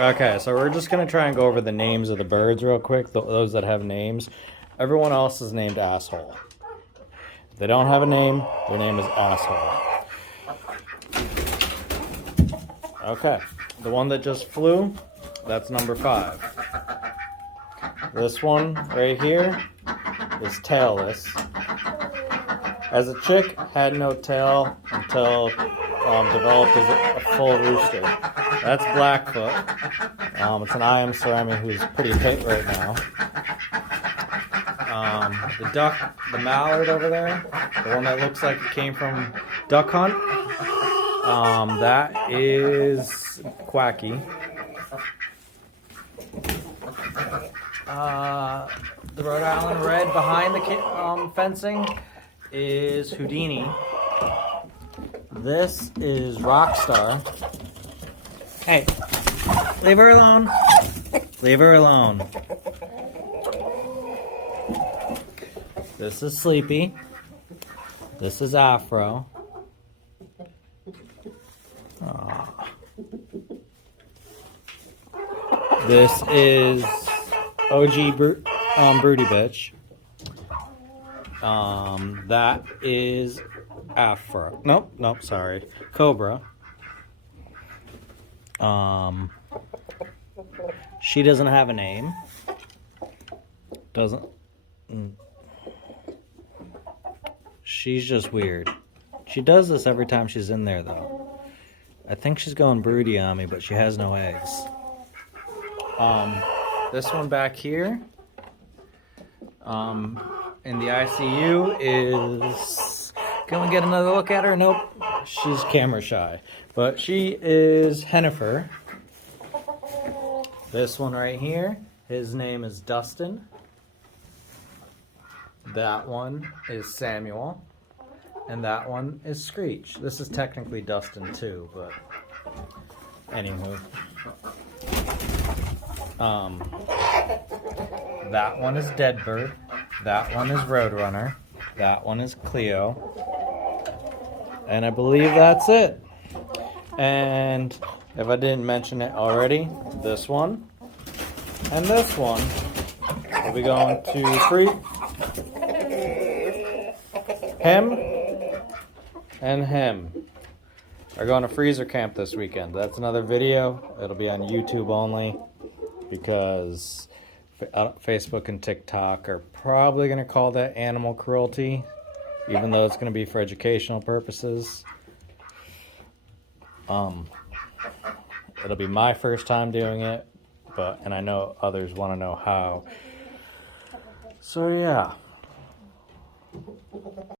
Okay, so we're just gonna try and go over the names of the birds real quick. Those that have names. Everyone else is named Asshole. If they don't have a name, their name is Asshole. Okay, the one that just flew, that's number 5. This one right here is tailless. As a chick, had no tail until developed as a full rooster. That's Blackfoot. It's an IM Cerami who's pretty fit right now. The duck, the mallard over there, the one that looks like it came from Duck Hunt, that is Quacky. The Rhode Island Red behind the fencing is Houdini. This is Rockstar. Hey, leave her alone. Leave her alone. This is Sleepy. This is Afro. This is OG Broody Bitch. That is Afro. Nope, sorry. Cobra. She doesn't have a name. Doesn't. She's just weird. She does this every time she's in there, though. I think she's going broody on me, but she has no eggs. This one back here, in the ICU is... Can we get another look at her? Nope. She's camera shy. But she is Hennifer. This one right here, his name is Dustin. That one is Samuel. And that one is Screech. This is technically Dustin too, but anywho. That one is Deadbird. That one is Roadrunner. That one is Cleo. And I believe that's it. And if I didn't mention it already, this one and this one will be going to free. Him and him are going to freezer camp this weekend. That's another video. It'll be on YouTube only because Facebook and TikTok are probably going to call that animal cruelty, even though it's going to be for educational purposes. It'll be my first time doing it, and I know others want to know how. So yeah.